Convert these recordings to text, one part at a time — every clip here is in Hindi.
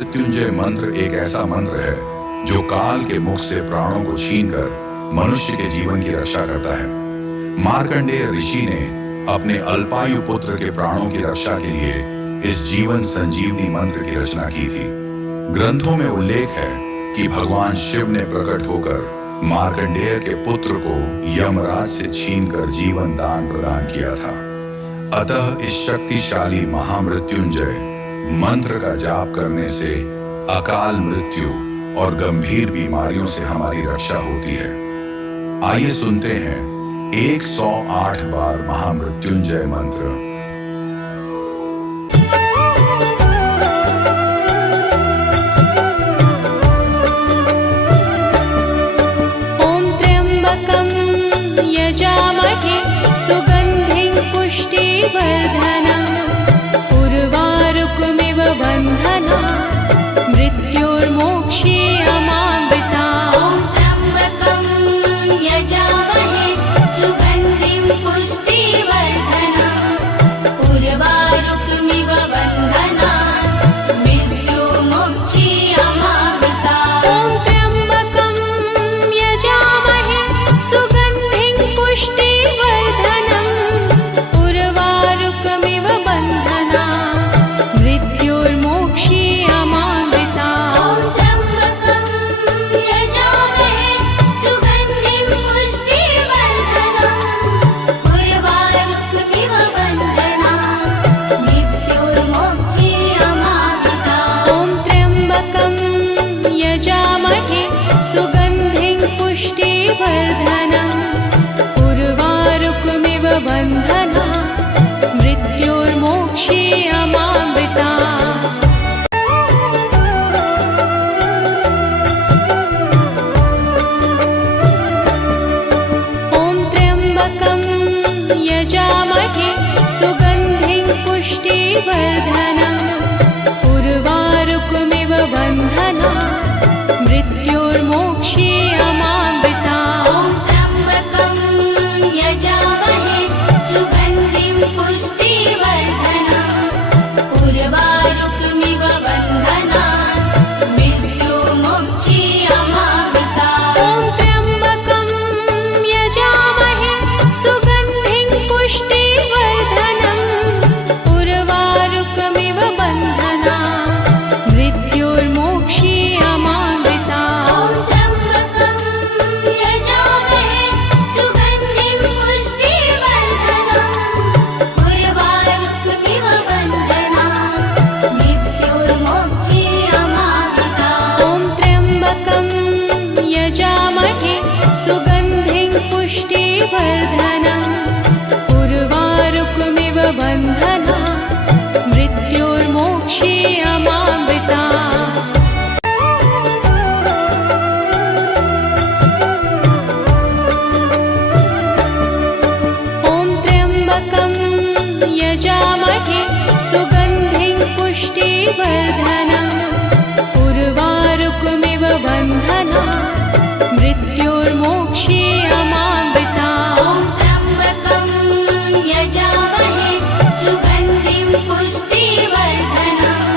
मृत्युंजय मंत्र एक ऐसा मंत्र है जो काल के मुख से प्राणों को छीनकर मनुष्य के जीवन की रक्षा करता है। मार्कंडेय ऋषि ने अपने अल्पायु पुत्र के प्राणों की रक्षा के लिए इस जीवन संजीवनी मंत्र की रचना की थी। ग्रंथों में उल्लेख है कि भगवान शिव ने प्रकट होकर मार्कंडेय के पुत्र को यमराज से छीनकर जीवन दान प्रदान किया था। अतः इस शक्तिशाली महामृत्युंजय मंत्र का जाप करने से अकाल मृत्यु और गंभीर बीमारियों से हमारी रक्षा होती है। आइए सुनते हैं 108 बार महामृत्युंजय मंत्र। ओम त्र्यंबकं यजामहे सुगंधिं पुष्टिवर्धनम् उर्वारुकमिव बन्धनात् मृत्योर्मोक्षीयमामृतात्। ॐ त्र्यंबकं यजामहे सुगन्धिं पुष्टिवर्धनम् उर्वारुकमिव बन्धनात् मृत्योर्मोक्षीयमामृतात्। ॐ त्र्यंबकं यजामहे सुगंधिं पुष्टिवर्धनम् उर्वारुकमिव बन्धनात् मृत्योर्मोक्षीयमामृतात्। ॐ त्र्यंबकं यजामहे सुगन्धिं पुष्टिवर्धनम् उर्वारुकमिव बन्धनात् मृत्योर्मोक्षीयमामृतात्। ॐ त्र्यंबकं यजामहे सुगंधिं पुष्टिवर्धनम् उर्वारुकमिव बन्धनात् मृत्योर्मोक्षीयमामृतात्। ॐ त्र्यंबकं यजामहे सुगंधिं पुष्टिवर्धनम् उर्वारुकमिव बन्धनात् मृत्योर्मोक्षीयमामृतात्। ॐ त्र्यंबकं यजामहे सुगन्धिं पुष्टिवर्धनम् उर्वारुकमिव बन्धनात् मृत्योर्मोक्षीयमामृतात्। ॐ त्र्यंबकं यजामहे सुगंधिं पुष्टिवर्धनम् उर्वारुकमिव बन्धनात् मृत्योर्मोक्षीयमामृतात्। ॐ त्र्यंबकं यजामहे सुगन्धिं पुष्टिवर्धनम् उर्वारुकमिव बन्धनात् मृत्योर्मोक्षीयमामृतात्। ॐ त्र्यंबकं यजामहे सुगंधिं पुष्टिवर्धनम् उर्वारुकमिव बन्धनात् मृत्योर्मोक्षीयमामृतात्। ॐ त्र्यंबकं यजामहे सुगंधिं पुष्टिवर्धनम् उर्वारुकमिव बन्धनात् मृत्योर्मोक्षीयमामृतात्। ॐ त्र्यंबकं यजामहे सुगन्धिं पुष्टिवर्धनम्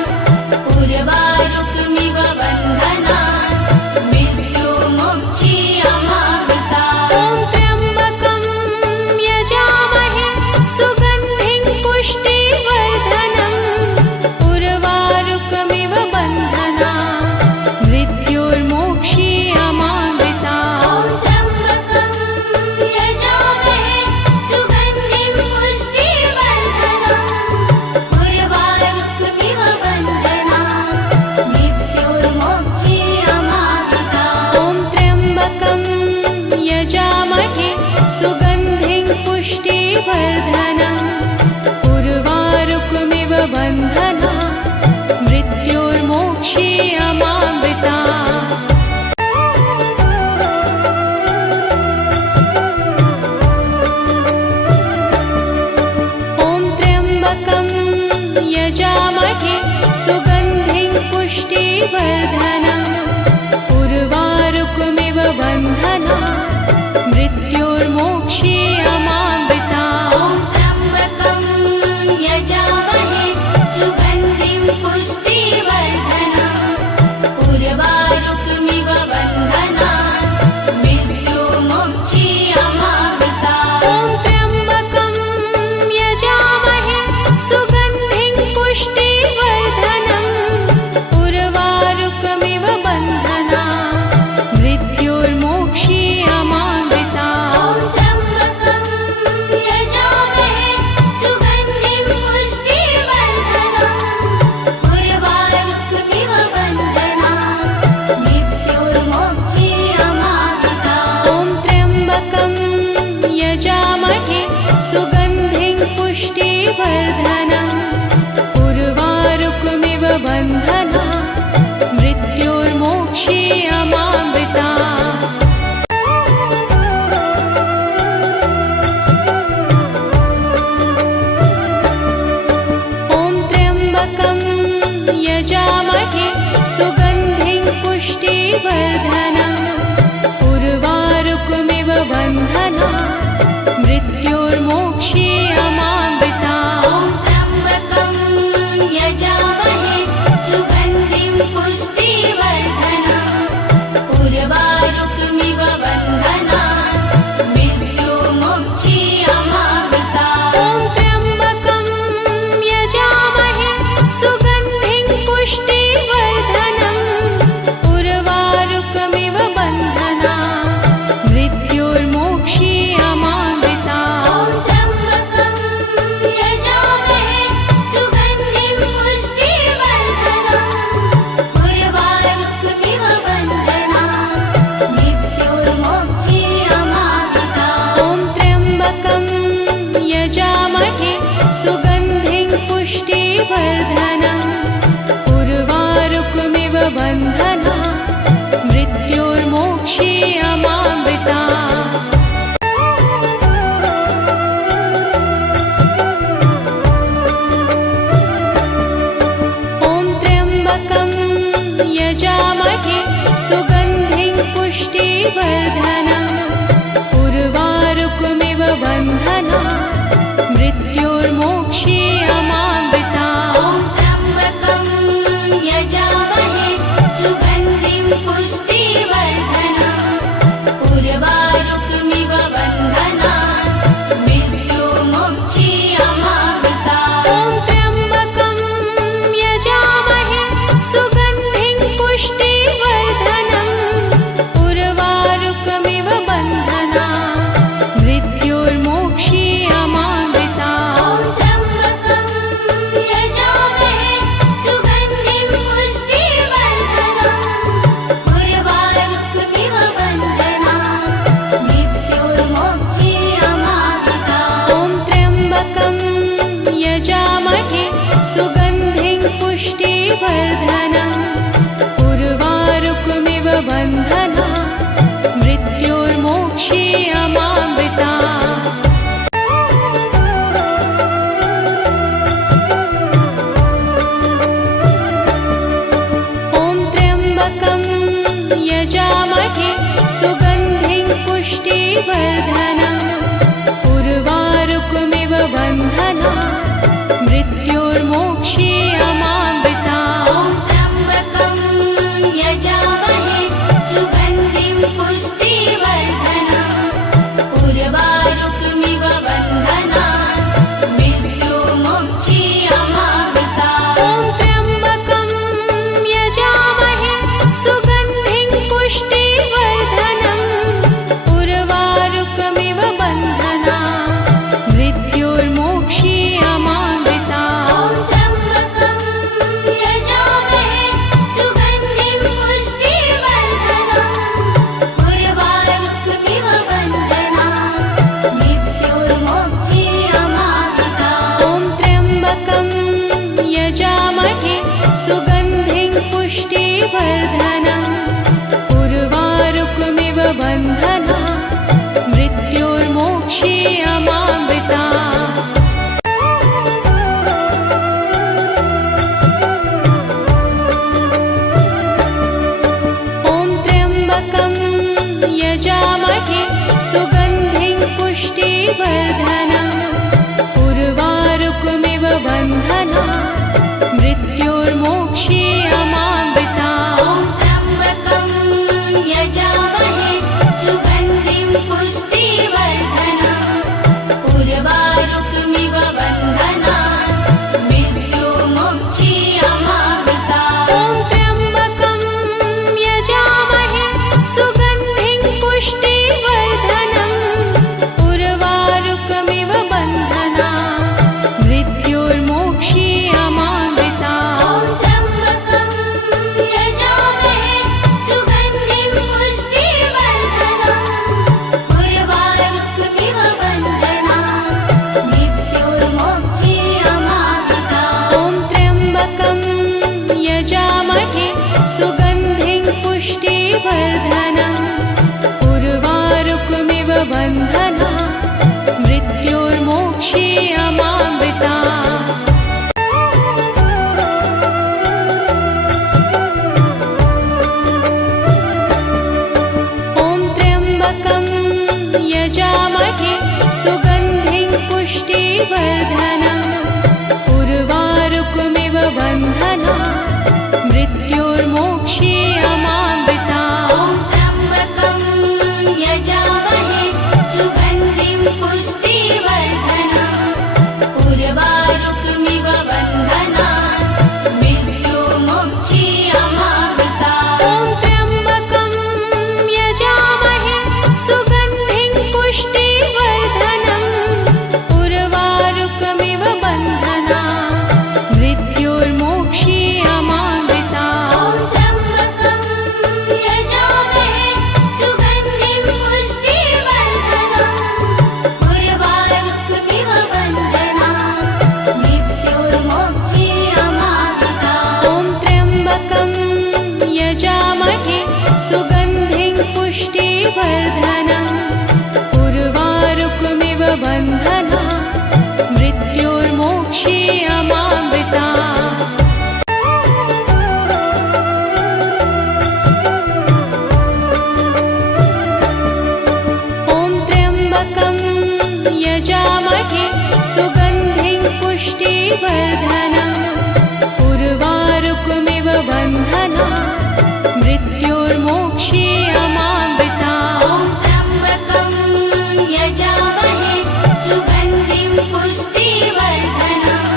पुष्टिवर्धनम् उर्वारुकमिव बन्धना मृत्युर्मोक्षीयमामृता ॐ त्र्यम्बकं यजामहे सुगन्धिं पुष्टिवर्धनम् उर्वारुकमिव बन्धनात् मृत्युर्मोक्षीयमामृता ॐ त्र्यम्बकं यजामहे सुगन्धिं पुष्टिवर्धनम् उर्वारुकमिव बन्धना मृत्युर्मोक्षीयमामृता ॐ त्र्यम्बकं यजामहे सुगन्धिं पुष्टिवर्धनम् उर्वारुकमिव बन्धनात् मृत्युर्मोक्षीयमामृता ॐ त्र्यम्बकं यजामहे सुगन्धिं पुष्टिवर्धनम् उर्वारुकमिव बन्धना मृत्युर्मोक्षीयमामृता ॐ त्र्यम्बकं यजामहे सुगन्धिं पुष्टिवर्धनम् उर्वारुकमिव बन्धना मृत्युर्मोक्षीयमामृता ॐ त्र्यम्बकं यजामहे सुगन्धिं पुष्टिवर्धनम् उर्वारुकमिव बन्धनात् मृत्युर्मोक्षीयमामृता ॐ त्र्यम्बकं यजामहे सुगन्धिं पुष्टिवर्धनम् उर्वारुकमिव बन्धना मृत्युर्मोक्षीयमामृता ॐ त्र्यम्बकं यजामहे सुगन्धिं पुष्टिवर्धनम् उर्वारुकमिव बन्धनात् मृत्युर्मोक्षीयमामृता ॐ त्र्यम्बकं यजामहे सुगन्धिं पुष्टिवर्धनम् उर्वारुकमिव बन्धना मृत्युर्मोक्षीयमामृता ॐ त्र्यम्बकं यजामहे सुगन्धिं पुष्टिवर्धनम् उर्वारुकमिव बन्धना मृत्युर्मोक्षीयमामृता ॐ त्र्यम्बकं यजामहे सुगन्धिं पुष्टिवर्धनम् उर्वारुकमिव बन्धनात् मृत्युर्मोक्षीयमामृता ॐ त्र्यम्बकं यजामहे सुगन्धिं पुष्टिवर्धनम् उर्वारुकमिव बन्धना मृत्युर्मोक्षीयमामृता ॐ त्र्यम्बकं यजामहे सुगन्धिं पुष्टिवर्धनम् उर्वारुकमिव बन्धनात् मृत्युर्मोक्षीयमामृता ॐ त्र्यम्बकं यजामहे सुगन्धिं पुष्टिवर्धनम् उर्वारुकमिव बन्धना मृत्युर्मोक्षीयमामृता ॐ त्र्यम्बकं यजामहे सुगन्धिं पुष्टिवर्धनम् उर्वारुकमिव बन्धना मृत्युर्मोक्षीयमामृता ॐ त्र्यम्बकं यजामहे सुगन्धिं पुष्टिवर्धनम् उर्वारुकमिव बन्धनात् मृत्युर्मोक्षीयमामृता ॐ त्र्यम्बकं यजामहे सुगन्धिं पुष्टिवर्धनम् उर्वारुकमिव बन्धना मृत्युर्मोक्षीयमामृता ॐ त्र्यम्बकं यजामहे सुगन्धिं पुष्टिवर्धनम् उर्वारुकमिव बन्धनात् मृत्युर्मोक्षीयमामृता ॐ त्र्यम्बकं यजामहे सुगन्धिं पुष्टिवर्धनम् उर्वारुकमिव बन्धना मृत्युर्मोक्षीयमामृता पुष्टिवर्धनम् उर्वारुकमिव बन्धना मृत्योर्मोक्षे अमामृता त्र्यम्बकं यजामहे सुगन्धिं पुष्टिवर्धनम्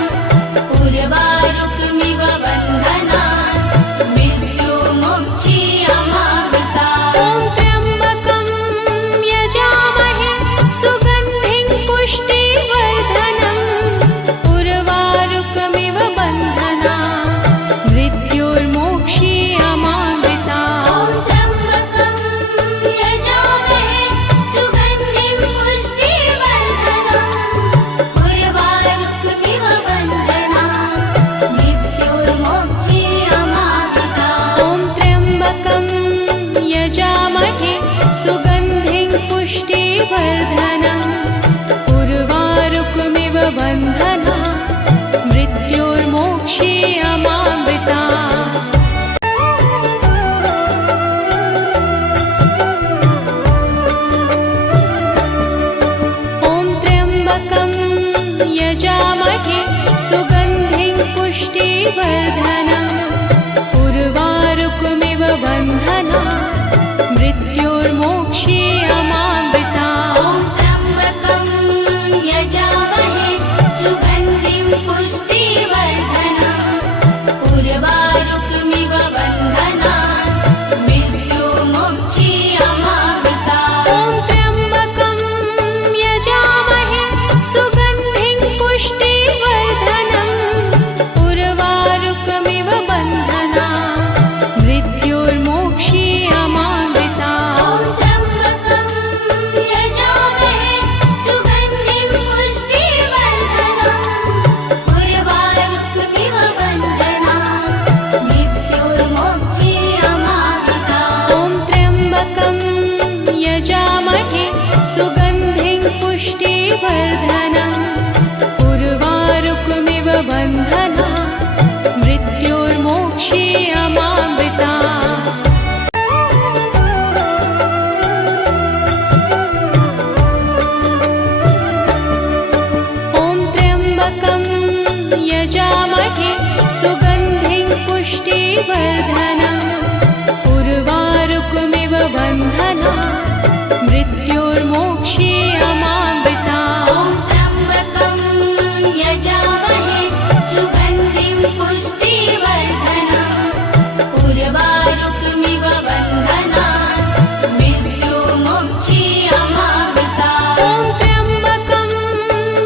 उर्वारुकमिव बन्धनात् मृत्युर्मोक्षे अमामृता ॐ त्र्यम्बकं यजामहे सुगन्धिं पुष्टिवर्धनम् उर्वारुकमिव बन्धना मृत्योर्मोक्षे अमामृता त्र्यम्बकं यजामहे सुगन्धिं पुष्टिवर्धनम् उर्वारुकमिव बन्धनात् मृत्युर्मोक्षे अमामृता ॐ त्र्यम्बकं यजामहे सुगन्धिं पुष्टिवर्धनम् उर्वारुकमिव बन्धना मृत्योर्मोक्षे अमामृता ॐ त्र्यम्बकं यजामहे सुगन्धिं पुष्टिवर्धनम् उर्वारुकमिव बन्धना मृत्योर्मोक्षे अमामृता त्र्यम्बकं यजामहे सुगन्धिं पुष्टिवर्धनम् उर्वारुकमिव बन्धनात् मृत्युर्मोक्षे अमामृता ॐ त्र्यम्बकं यजामहे सुगन्धिं पुष्टिवर्धनम् उर्वारुकमिव बन्धना मृत्योर्मोक्षे अमामृता त्र्यम्बकं यजामहे सुगन्धिं पुष्टिवर्धनम् उर्वारुकमिव बन्धनात् मृत्युर्मोक्षे अमामृता ॐ त्र्यम्बकं यजामहे सुगन्धिं पुष्टिवर्धनम् उर्वारुकमिव बन्धना मृत्योर्मोक्षे अमामृता ॐ त्र्यम्बकं यजामहे सुगन्धिं पुष्टिवर्धनम् उर्वारुकमिव बन्धना मृत्योर्मोक्षे अमामृता त्र्यम्बकं यजामहे सुगन्धिं पुष्टिवर्धनम् उर्वारुकमिव बन्धनात् मृत्युर्मोक्षे अमामृता ॐ त्र्यम्बकं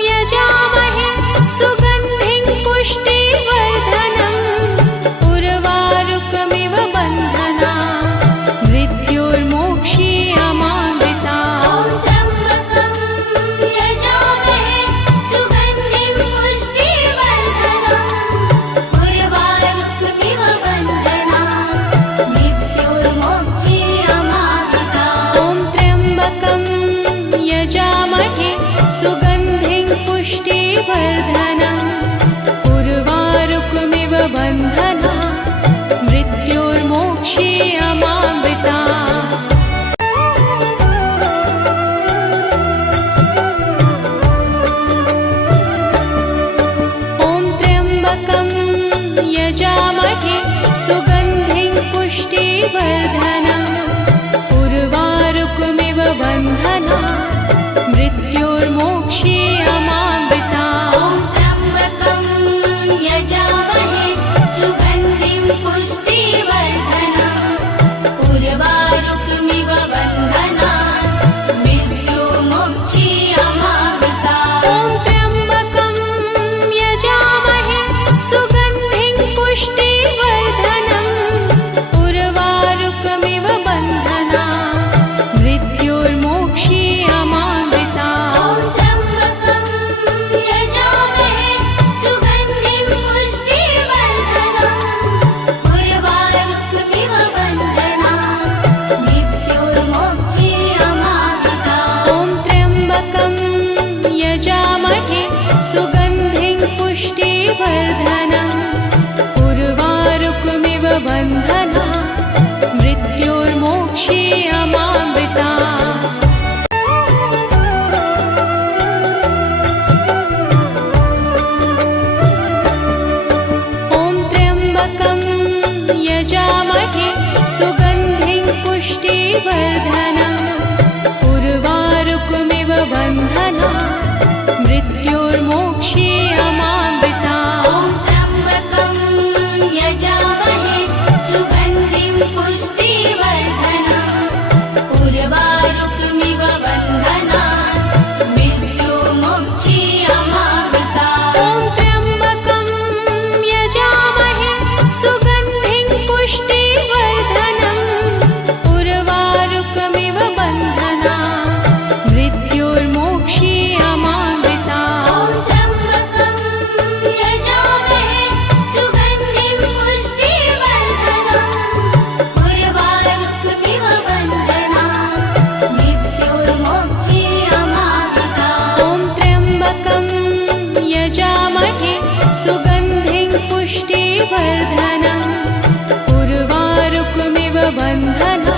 यजामहे सुगन्धिं पुष्टिवर्धनम् उर्वारुकमिव बन्धना मृत्योर्मोक्षे अमामृता त्र्यम्बकं यजामहे सुगन्धिं पुष्टिवर्धनम् उर्वारुकमिव बन्धनात् मृत्युर्मोक्षे अमामृता ॐ त्र्यम्बकं यजामहे सुगन्धिं पुष्टिवर्धनम् उर्वारुकमिव बन्धना मृत्योर्मोक्षे अमामृता ॐ त्र्यम्बकं यजामहे सुगन्धिं पुष्टिवर्धनम् उर्वारुकमिव बन्धना मृत्योर्मोक्षे अमामृता त्र्यम्बकं यजामहे सुगन्धिं पुष्टिवर्धनम् उर्वारुकमिव बन्धनात् मृत्युर्मोक्षे अमामृता ॐ त्र्यम्बकं यजामहे सुगन्धिं पुष्टिवर्धनम् उर्वारुकमिव बन्धना मृत्योर्मोक्षे अमामृता त्र्यम्बकं यजामहे सुगन्धिं पुष्टिवर्धनम् उर्वारुकमिव बन्धनात् मृत्युर्मोक्षे अमामृता ॐ त्र्यम्बकं यजामहे सुगन्धिं पुष्टिवर्धनम् उर्वारुकमिव बन्धना मृत्योर्मोक्षे अमामृता यजामहे सुगन्धिं पुष्टिवर्धनम् उर्वारुकमिव बन्धना मृत्योर्मोक्षीयमामृता ॐ त्र्यम्बकं यजामहे सुगन्धिं पुष्टिवर्धनम् उर्वारुकमिव बन्धनात् मृत्युर्मोक्षीयमामृता ॐ त्र्यम्बकं यजामहे सुगन्धिं पुष्टिवर्धनम् उर्वारुकमिव बन्धना मृत्योर्मोक्षीयमामृता ॐ त्र्यम्बकं यजामहे सुगन्धिं पुष्टिवर्धनम् उर्वारुकमिव बन्धनात् मृत्योर्मोक्षीयमामृता ॐ त्र्यम्बकं यजामहे सुगन्धिं पुष्टिवर्धनम् उर्वारुकमिव बन्धना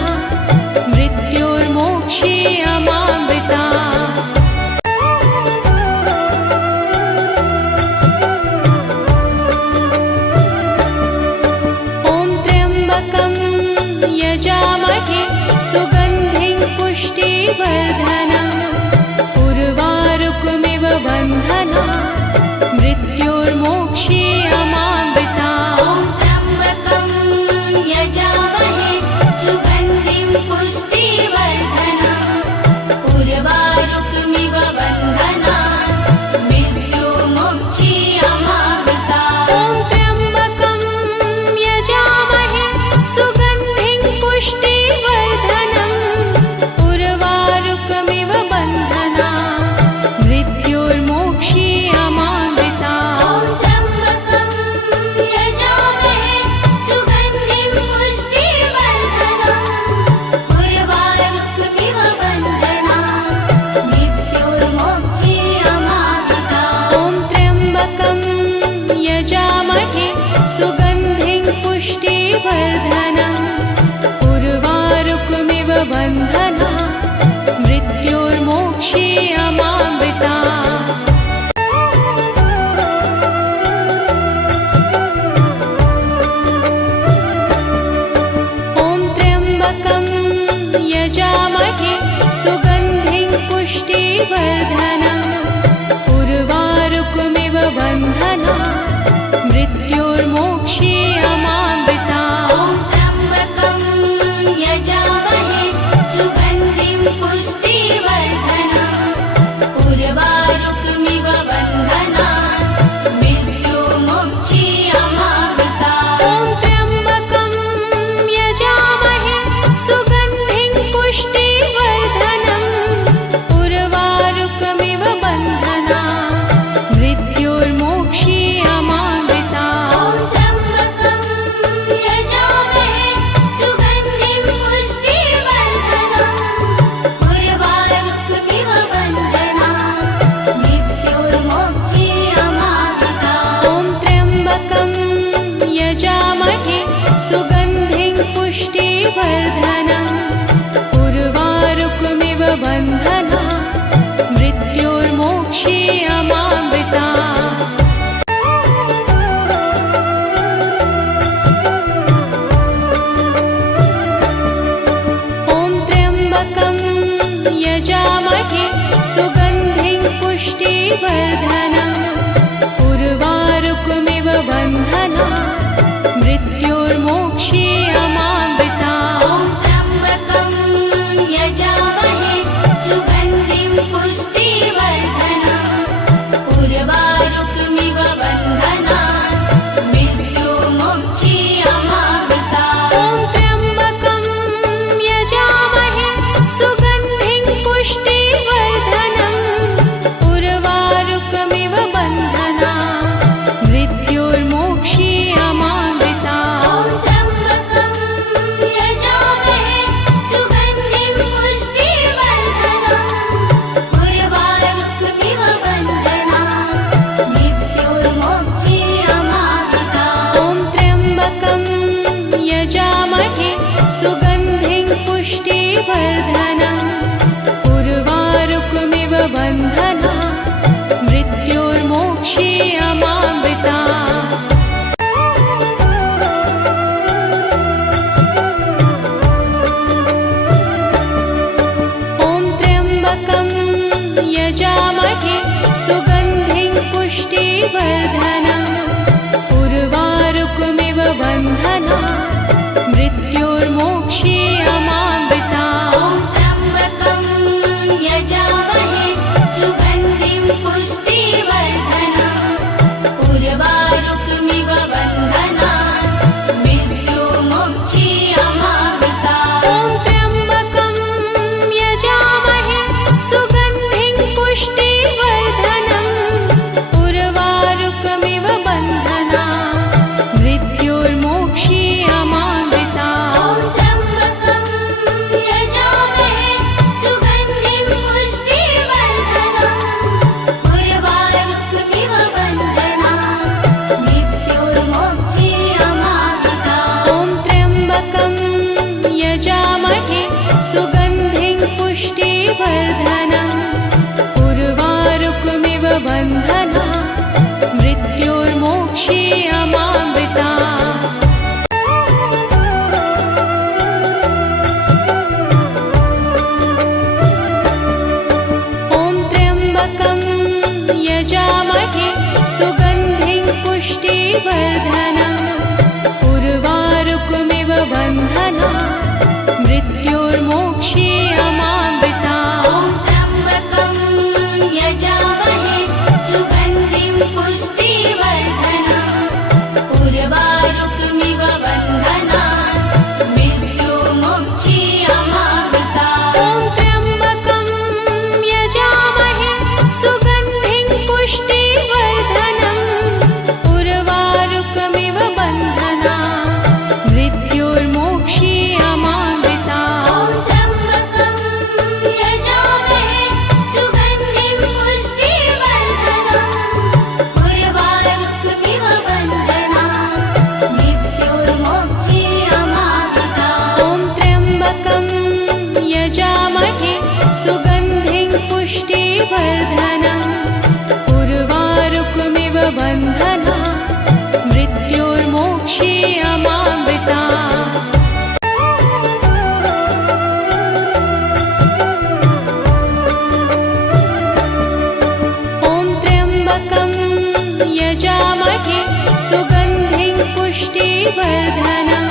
मृत्योर्मोक्षीयमामृता ॐ त्र्यम्बकं यजामहे सुगन्धिं पुष्टिवर्धनम् उर्वारुकमिव बन्धना मृत्योर्मोक्षीयमामृता ॐ त्र्यम्बकं यजामहे सुगन्धिं पुष्टिवर्धनम् उर्वारुकमिव बन्धनात् मृत्युर्मोक्षीयमामृता ॐ त्र्यम्बकं यजामहे सुगन्धिं पुष्टिवर्धनम् उर्वारुकमिव बन्धना मृत्योर्मोक्षीयमामृता ॐ त्र्यम्बकं यजामहे सुगन्धिं पुष्टिवर्धनम् उर्वारुकमिव बन्धनात् मृत्युर्मोक्षीयमामृता ॐ त्र्यम्बकं यजामहे सुगन्धिं पुष्टिवर्धनम् उर्वारुकमिव बन्धना मृत्योर्मोक्षीयमामृता ॐ त्र्यम्बकं यजामहे सुगन्धिं पुष्टिवर्धनम् उर्वारुकमिव बन्धना मृत्योर्मोक्षीयमामृता ॐ त्र्यम्बकं यजामहे सुगन्धिं पुष्टिवर्धनम् उर्वारुकमिव बन्धनात् मृत्युर्मोक्षीयमामृता ॐ त्र्यम्बकं यजामहे सुगन्धिं पुष्टिवर्धनम् उर्वारुकमिव बन्धना मृत्योर्मोक्षीयमामृता ॐ त्र्यम्बकं यजामहे सुगन्धिं पुष्टिवर्धनम् उर्वारुकमिव बन्धनात् मृत्युर्मोक्षीयमामृता ॐ त्र्यम्बकं यजामहे सुगन्धिं पुष्टिवर्धनम् उर्वारुकमिव बन्धना मृत्योर्मोक्षीयमामृता ॐ त्र्यम्बकं यजामहे सुगन्धिं पुष्टिवर्धनम् उर्वारुकमिव बन्धना मृत्योर्मोक्षीयमामृता ॐ त्र्यम्बकं यजामहे सुगन्धिं पुष्टिवर्धनम् उर्वारुकमिव बन्धना मृत्योर्मोक्षीयमामृता ॐ त्र्यम्बकं यजामहे सुगन्धिं पुष्टिवर्धनम् उर्वारुकमिव बन्धना मृत्योर्मोक्षीयमामृता ॐ त्र्यम्बकं यजामहे सुगन्धिं पुष्टिवर्धनम् उर्वारुकमिव बन्धनात् मृत्युर्मोक्षीयमामृता ॐ त्र्यम्बकं यजामहे सुगन्धिं पुष्टिवर्धनम् उर्वारुकमिव बन्धना मृत्योर्मोक्षीयमामृता ॐ त्र्यम्बकं यजामहे सुगन्धिं पुष्टिवर्धनम् उर्वारुकमिव बन्धनात् मृत्युर्मोक्षीयमामृता ॐ त्र्यम्बकं यजामहे सुगन्धिं पुष्टिवर्धनम् उर्वारुकमिव बन्धना मृत्योर्मोक्षीयमामृता ॐ मृत्युर्मोक्षीयमामृता ॐ त्र्यम्बकं यजामहे सुगन्धिं पुष्टिवर्धनम् उर्वारुकमिव बन्धनान् मृत्युर्मोक्षीयमामृता ॐ त्र्यम्बकं यजामहे सुगन्धिं पुष्टिवर्धनम् उर्वारुकमिव बन्धनान् मृत्युर्मोक्षीयमामृता ॐ त्र्यम्बकं यजामहे सुगन्धिं पुष्टिवर्धनम् उर्वारुकमिव बन्धनान् मृत्युर्मोक्षीयमामृता ॐ त्र्यम्बकं यजामहे सुगन्धिं पुष्टिवर्धनम् उर्वारुकमिव बन्धनान् मृत्युर्मोक्षीयमामृता ॐ त्र्यम्बकं यजामहे सुगन्धिं पुष्टिवर्धनम् उर्वारुकमिव बन्धनान् मृत्युर्मोक्षीयमामृता ॐ त्र्यम्बकं यजामहे सुगन्धिं पुष्टिवर्धनम् उर्वारुकमिव बन्धनान् मृत्युर्मोक्षीयमामृता ॐ त्र्यम्बकं यजामहे सुगन्धिं पुष्टिवर्धनम् उर्वारुकमिव बन्धनान् मृत्युर्मोक्षीयमामृता ॐ त्र्यम्बकं यजामहे सुगन्धिं पुष्टिवर्धनम् उर्वारुकमिव बन्धनान् मृत्युर्मोक्षीयमामृता ॐ त्र्यम्बकं यजामहे सुगन्धिं पुष्टिवर्धनम् उर्वारुकमिव बन्धनान् मृत्युर्मोक्षीयमामृता ॐ त्र्यम्बकं यजामहे सुगन्धिं पुष्टिवर्धनम्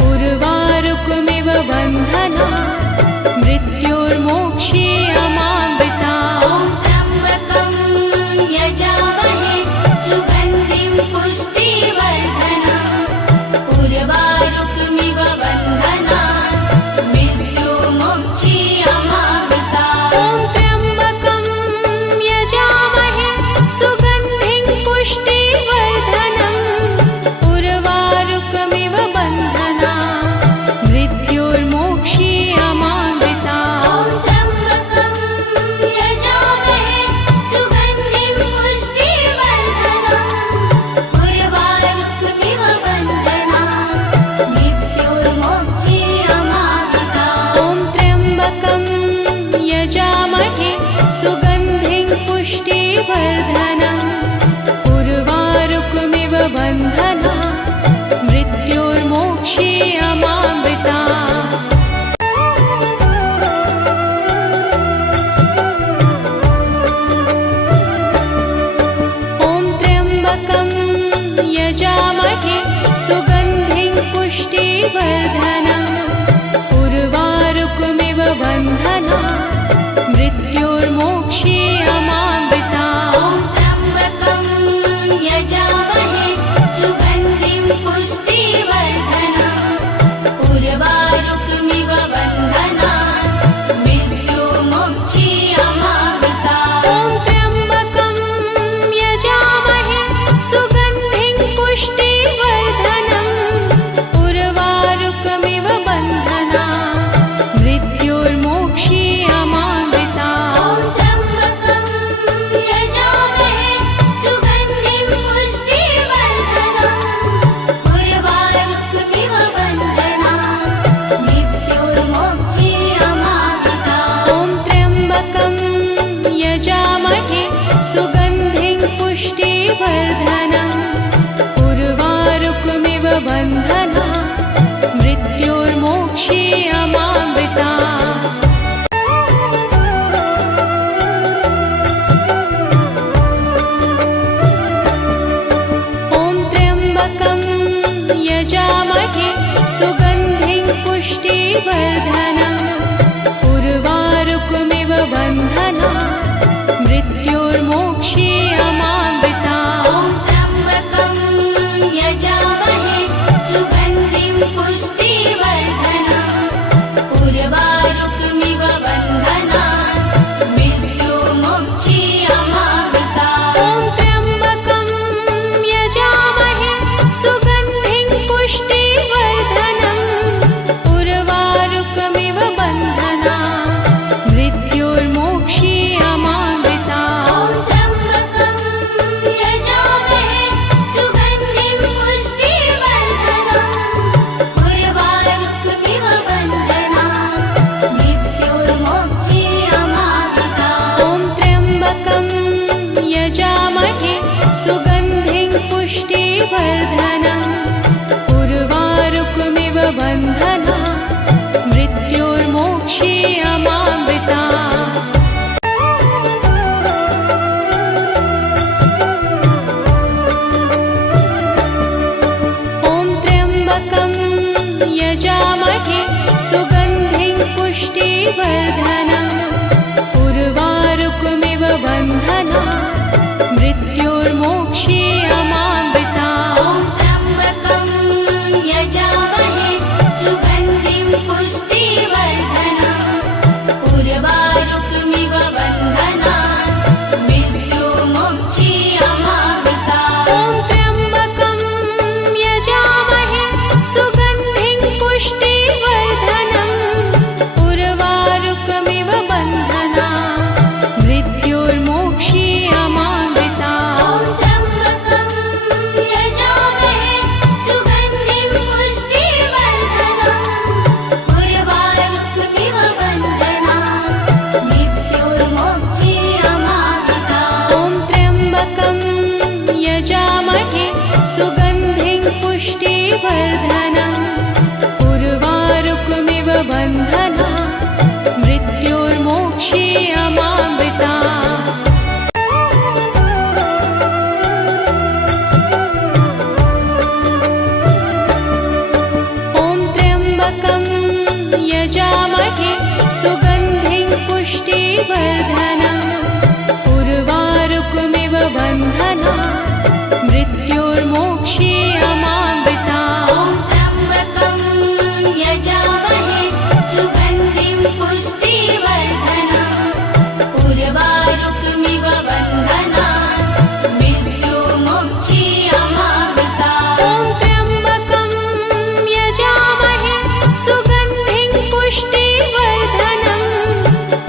उर्वारुकमिव बन्धनान् मृत्युर्मोक्षीयमामृता ॐ त्र्यम्बकं यजामहे सुगन्धिं पुष्टिवर्धनम् उर्वारुकमिव बन्धनान् मृत्युर्मोक्षीयमामृता ॐ त्र्यम्बकं यजामहे सुगन्धिं पुष्टिवर्धनम् उर्वारुकमिव बन्धनान् मृत्युर्मोक्षीयमामृता ॐ त्र्यम्बकं यजामहे सुगन्धिं पुष्टिवर्धनम् उर्वारुकमिव बन्धनान् मृत्युर्मोक्षीयमामृता ॐ त्र्यम्बकं यजामहे सुगन्धिं पुष्टिवर्धनम् उर्वारुकमिव बन्धनान् मृत्युर्मोक्षीयमामृता ॐ त्र्यम्बकं यजामहे सुगन्धिं पुष्टिवर्धनम् उर्वारुकमिव बन्धनान् मृत्युर्मोक्षीयमामृता ॐ त्र्यम्बकं यजामहे सुगन्धिं पुष्टिवर्धनम् उर्वारुकमिव बन्धनान् मृत्युर्मोक्षीयमामृता ॐ त्र्यम्बकं यजामहे सुगन्धिं पुष्टिवर्धनम् उर्वारुकमिव बन्धनान् मृत्युर्मोक्षीयमामृता ॐ त्र्यम्बकं यजामहे सुगन्धिं पुष्टिवर्धनम् उर्वारुकमिव बन्धनान् मृत्युर्मोक्षीयमामृता ॐ त्र्यम्बकं यजामहे सुगन्धिं पुष्टिवर्धनम् उर्वारुकमिव बन्धनान् मृत्युर्मोक्षीयमामृता ॐ त्र्यम्बकं यजामहे सुगन्धिं यजामहे सुगन्धिं पुष्टिवर्धनम् उर्वारुकमिव बन्धनात् मृत्योर्मोक्षीयमामृतात् त्र्यम्बकं यजामहे सुगन्धिं पुष्टिवर्धनम् उर्वारुकमिव बन्धनात् मृत्युर्मोक्षीयमामृतात् ॐ त्र्यम्बकं यजामहे सुगन्धिं पुष्टिवर्धनम् उर्वारुकमिव बन्धनात् मृत्योर्मोक्षीयमामृतात् त्र्यम्बकं यजामहे सुगन्धिं पुष्टिवर्धनम् उर्वारुकमिव बन्धनात् मृत्युर्मोक्षीयमामृतात् ॐ त्र्यम्बकं यजामहे सुगन्धिं पुष्टिवर्धनम् उर्वारुकमिव बन्धनात् मृत्योर्मोक्षीयमामृतात् ॐ त्र्यम्बकं यजामहे सुगन्धिं पुष्टिवर्धनम् उर्वारुकमिव बन्धनात् मृत्योर्मोक्षीयमामृतात् त्र्यम्बकं यजामहे सुगन्धिं पुष्टिवर्धनम् उर्वारुकमिव बन्धनात् मृत्युर्मोक्षीयमामृतात् ॐ त्र्यम्बकं यजामहे सुगन्धिं पुष्टिवर्धनम्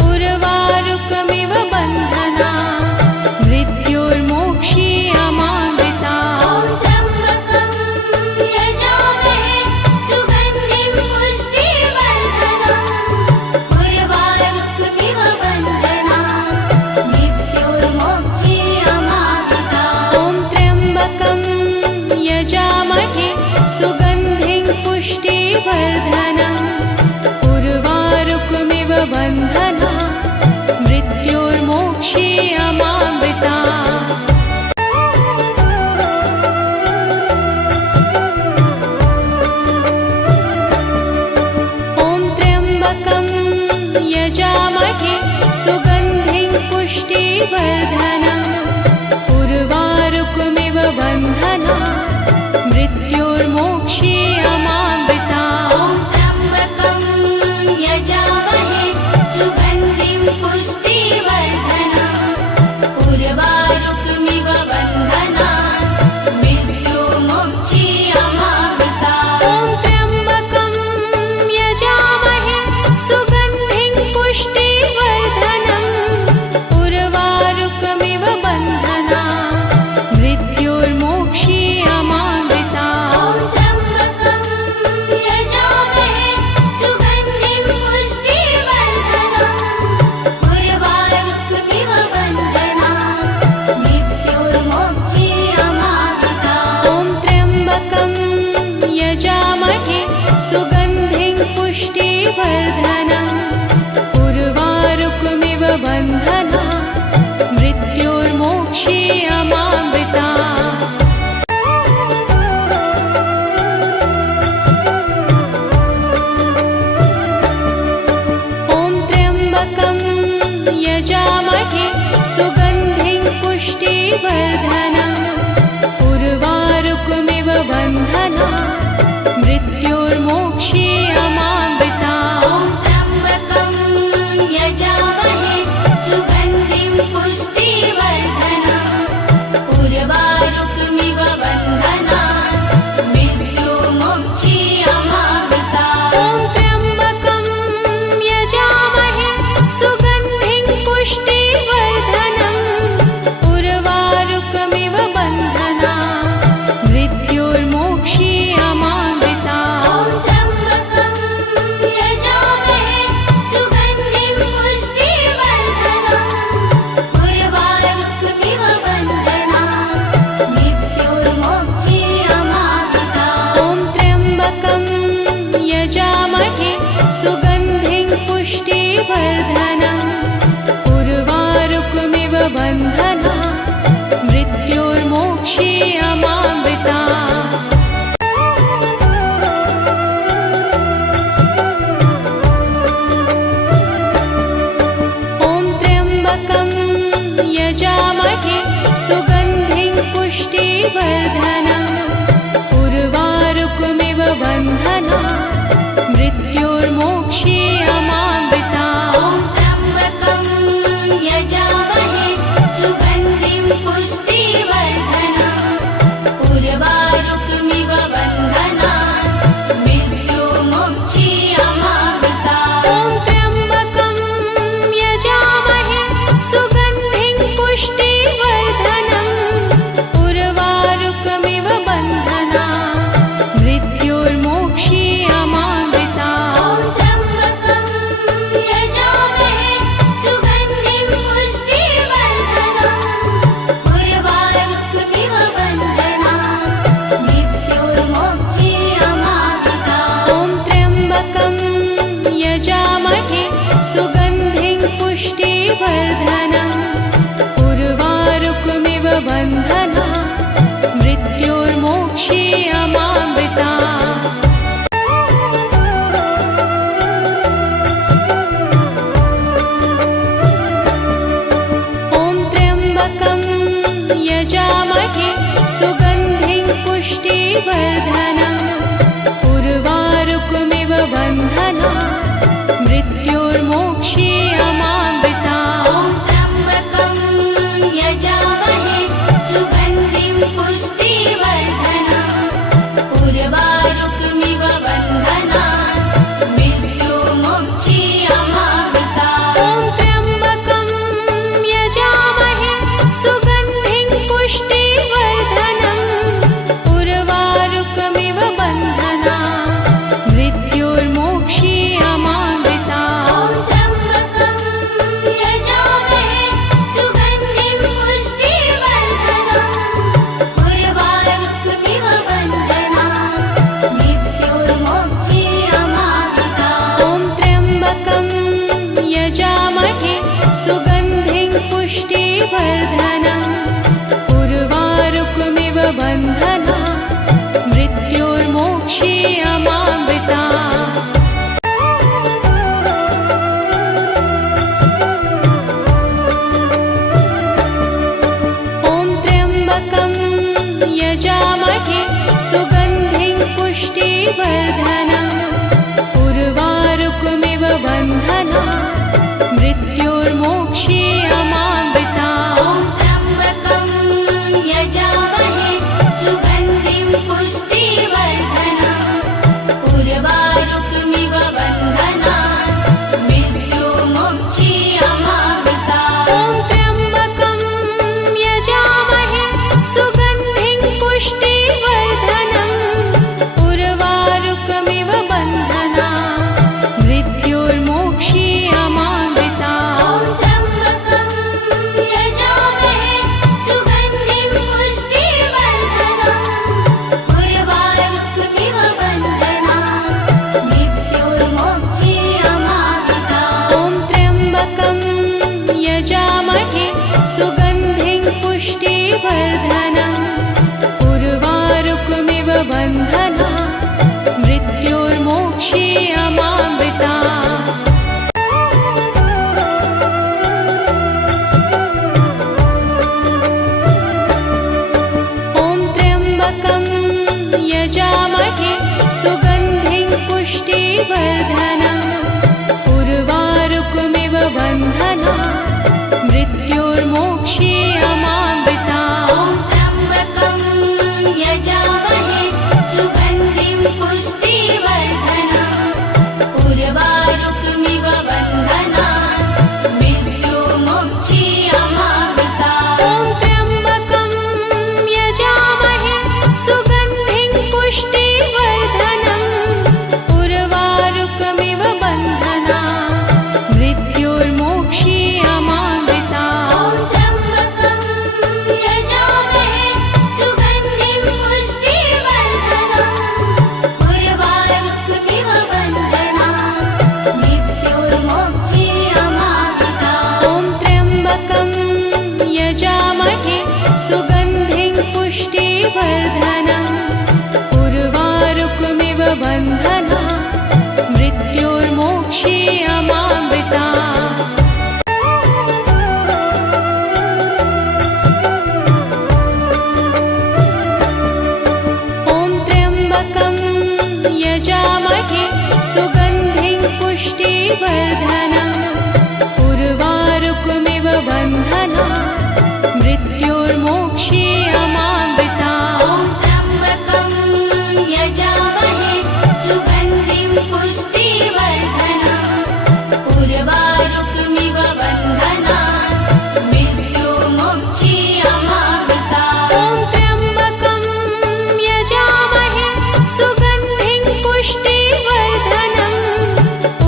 उर्वारुकमिव बन्धनात् मृत्योर्मोक्षीयमामृतात् त्र्यम्बकं यजामहे सुगन्धिं पुष्टिवर्धनम् उर्वारुकमिव बन्धनात् मृत्युर्मोक्षीयमामृतात् ॐ त्र्यम्बकं यजामहे सुगन्धिं पुष्टिवर्धनम् उर्वारुकमिव बन्धनात् मृत्योर्मोक्षीयमामृतात् ॐ त्र्यम्बकं यजामहे सुगन्धिं पुष्टिवर्धनम् उर्वारुकमिव बन्धनात् मृत्योर्मोक्षीयमामृतात् त्र्यम्बकं यजामहे सुगन्धिं पुष्टिवर्धनम् उर्वारुकमिव बन्धनात् मृत्युर्मोक्षीयमामृतात् ॐ त्र्यम्बकं यजामहे सुगन्धिं पुष्टिवर्धनम् उर्वारुकमिव बन्धनात् मृत्योर्मोक्षीयमामृतात् त्र्यम्बकं यजामहे सुगन्धिं पुष्टिवर्धनम् उर्वारुकमिव बन्धनात् मृत्युर्मोक्षीयमामृतात् ॐ त्र्यम्बकं यजामहे सुगन्धिं पुष्टिवर्धनम् उर्वारुकमिव बन्धनात् मृत्योर्मोक्षीयमामृतात् ॐ त्र्यम्बकं यजामहे सुगन्धिं पुष्टिवर्धनम् उर्वारुकमिव बन्धनात् मृत्योर्मोक्षीयमामृतात् त्र्यम्बकं यजामहे सुगन्धिं पुष्टिवर्धनम् उर्वारुकमिव बन्धनात् मृत्युर्मोक्षीयमामृतात् ॐ त्र्यम्बकं यजामहे सुगन्धिं पुष्टिवर्धनम् उर्वारुकमिव बन्धनात् मृत्योर्मोक्षीयमामृतात् त्र्यम्बकं यजामहे सुगन्धिं पुष्टिवर्धनम् उर्वारुकमिव बन्धनात् मृत्युर्मोक्षीयमामृतात् ॐ त्र्यम्बकं यजामहे सुगन्धिं पुष्टिवर्धनम् उर्वारुकमिव बन्धनात् मृत्योर्मोक्षीयमामृतात् पुष्टिवर्धनम् उर्वारुकमिव बन्धना मृत्योर्मोक्षीयमामृता ॐ त्र्यम्बकं यजामहे सुगन्धिं पुष्टिवर्धनम् उर्वारुकमिव बन्धनात् मृत्युर्मोक्षीयमामृता ॐ त्र्यम्बकं यजामहे सुगन्धिं पुष्टिवर्धनम् उर्वारुकमिव बन्धना मृत्योर्मोक्षीयमामृता ॐ त्र्यम्बकं यजामहे सुगन्धिं पुष्टिवर्धनम् उर्वारुकमिव बन्धनात् मृत्युर्मोक्षीयमामृता ॐ त्र्यम्बकं यजामहे सुगन्धिं पुष्टिवर्धनम् उर्वारुकमिव बन्धना मृत्योर्मोक्षीयमामृता ॐ त्र्यम्बकं यजामहे सुगन्धिं पुष्टिवर्धनम् उर्वारुकमिव बन्धना मृत्योर्मोक्षीयमामृता ॐ त्र्यम्बकं यजामहे सुगन्धिं पुष्टिवर्धनम् उर्वारुकमिव बन्धनात् मृत्युर्मोक्षीयमामृता ॐ त्र्यम्बकं यजामहे सुगन्धिं पुष्टिवर्धनम् उर्वारुकमिव बन्धना मृत्योर्मोक्षीयमामृता ॐ त्र्यम्बकं यजामहे सुगन्धिं पुष्टिवर्धनम् उर्वारुकमिव बन्धनात् मृत्युर्मोक्षीयमामृता ॐ त्र्यम्बकं यजामहे सुगन्धिं पुष्टिवर्धनम् उर्वारुकमिव बन्धना मृत्योर्मोक्षीयमामृता ॐ त्र्यम्बकं यजामहे सुगन्धिं पुष्टिवर्धनम् उर्वारुकमिव बन्धना मृत्योर्मोक्षीयमामृता ॐ त्र्यम्बकं यजामहे सुगन्धिं पुष्टिवर्धनम् उर्वारुकमिव बन्धनात् मृत्युर्मोक्षीयमामृता ॐ त्र्यम्बकं यजामहे सुगन्धिं पुष्टिवर्धनम् उर्वारुकमिव बन्धना मृत्योर्मोक्षीयमामृता ॐ त्र्यम्बकं यजामहे सुगन्धिं पुष्टिवर्धनम् उर्वारुकमिव बन्धनात् मृत्युर्मोक्षीयमामृता ॐ त्र्यम्बकं यजामहे सुगन्धिं पुष्टिवर्धनम् उर्वारुकमिव बन्धना मृत्योर्मोक्षीयमामृता ॐ त्र्यम्बकं यजामहे सुगन्धिं पुष्टिवर्धनम् उर्वारुकमिव बन्धना मृत्योर्मोक्षीयमामृता ॐ यजामहे सुगन्धिं पुष्टिवर्धनम् उर्वारुकमिव बन्धनात् मृत्योर्मोक्षीयमामृतात् त्र्यम्बकं यजामहे सुगन्धिं पुष्टिवर्धनम् उर्वारुकमिव बन्धनात् मृत्युर्मोक्षीयमामृतात् ॐ त्र्यम्बकं यजामहे सुगन्धिं पुष्टिवर्धनम्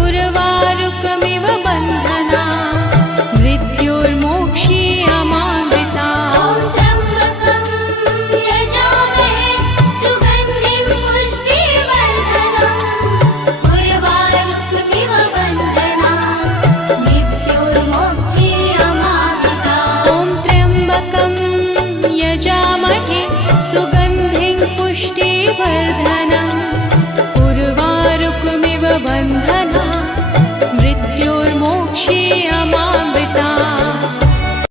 उर्वारुकमिव बन्धनात् मृत्योर्मोक्षीयमामृतात् त्र्यम्बकं यजामहे सुगन्धिं पुष्टिवर्धनम् उर्वारुकमिव बन्धनात् मृत्योर्मोक्षीयमामृतात् ॐ त्र्यम्बकं यजामहे सुगन्धिं पुष्टिवर्धनम् उर्वारुकमिव बन्धनात्